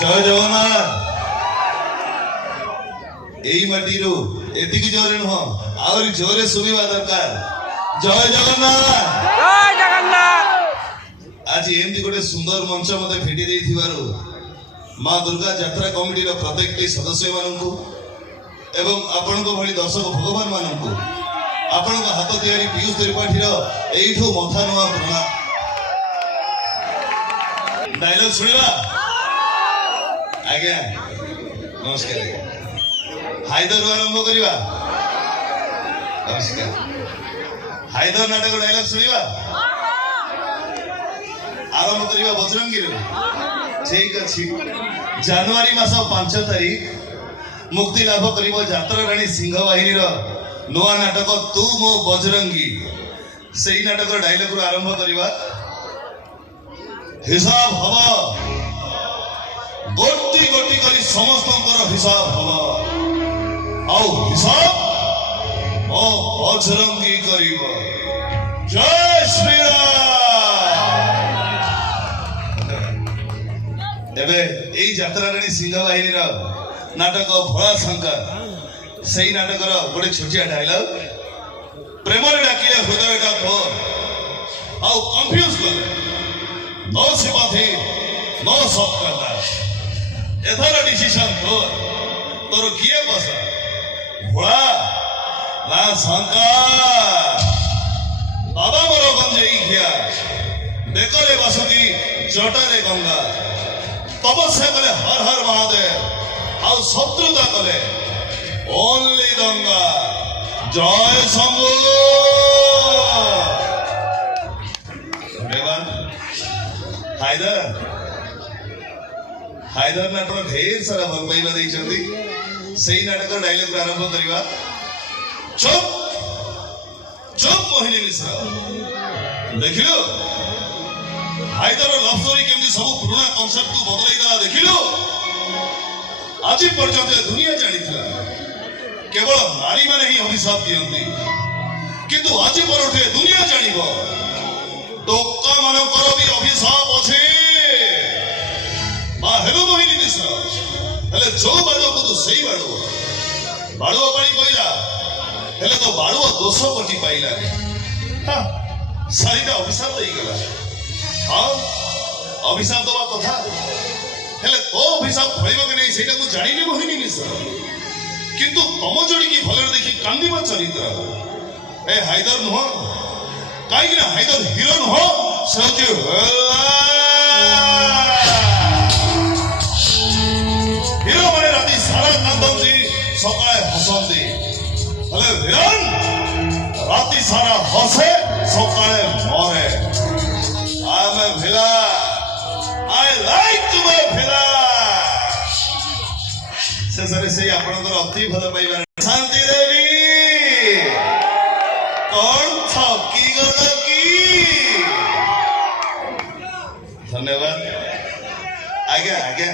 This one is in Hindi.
जय जगन्नाथ एई माटीरू एतिकी जोरे नुह आउरी जोरे सुनिबा दरकार जय जगन्नाथ आज एमती गोटे सुंदर मंच मते भेटी देथिबारु मां दुर्गा यात्रा कमिटी रो प्रत्येक सदस्य माननकु एवं आपनको भली दर्शक भगवान माननकु आपनको हाथ तैयारी पीयूष त्रिपाठी रो एइठो मथा नुआ पुराना डायलॉग सुनिबा आज्ञा नमस्कार हायदर आरंभ करिबा नमस्कार हायदर नाटक डायलॉग सुनिबा आरंभ करिबा बजरंगी रे ठीक अछि जनवरी मास 5 तारिख मुक्ति लाभ करिबो यात्रा रानी सिंह बाहिनी रो नवा नाटक तू मो बजरंगी सेही नाटक डायलॉग रो आरंभ करिबा हिसाब हवा गोटी गोटी करी समस्त हिसाब हवा आओ हिसाब ओ बजरंगी करिबो जय श्री राम एबे एई यात्रा रानी सिंह बाहिनी रो नाटक भोला शंकर सही नाटक रो गोटे छोटिया डायलॉग प्रेम रे डाकिले हृदय का खोर आओ कंफ्यूज कर नो सिंपैथी नो सत्कार एथर डिसीजन तोर किए बसा भोला ना शंकर बाबा मोर गंजेई खिया बेकरे बसकी जटरे गंगा तपस्या कले हर हर महादेव आउ शत्रुता कले ओनली गंगा जय शंभु हायदर हायदर नाटक ढेर सारा भल पाइबा देइछंती सेही नाटक डायलॉग आरंभ करिबा चुप चुप मोहिनी मिश्रा देखिलो हायदर लव स्टोरी केमती सब पुराना कांसेप्ट को बदलाई दला देखिलो आज पर्यंत दुनिया जानी केवल नारी माने ही अभिशाप दियंती किंतु आज परठे दुनिया जानिबो टोका मानकर भी अभिशाप अछि मा हेलो मोहिनी मिश्रा हेले जो बाड़ो को तो सही बाड़ो बाड़ो पाई कइला हेले तो बाड़ो दोष कोटी पाइला हां सारीटा अभिशाप देई गला हां अभिशाप दवा कथा हेले तो अभिशाप फळिबो कि नै सेटा मु जानिनी मोहिनी मिश्रा किंतु तम जोड़ी की भलर देखि कांदीबा चरित्र ए हायदर नुह काई ना हायदर हीरो नुह सौती हीरो माने राती सारा कांदंती सकाळे हसंती हेले विलन राती सारा हसे सकाळे मरे I am a villain I like to be villain शेषरे से आपनकर अति भल पाइबार शांति देवी कौन थकी गल की धन्यवाद आज्ञा आज्ञा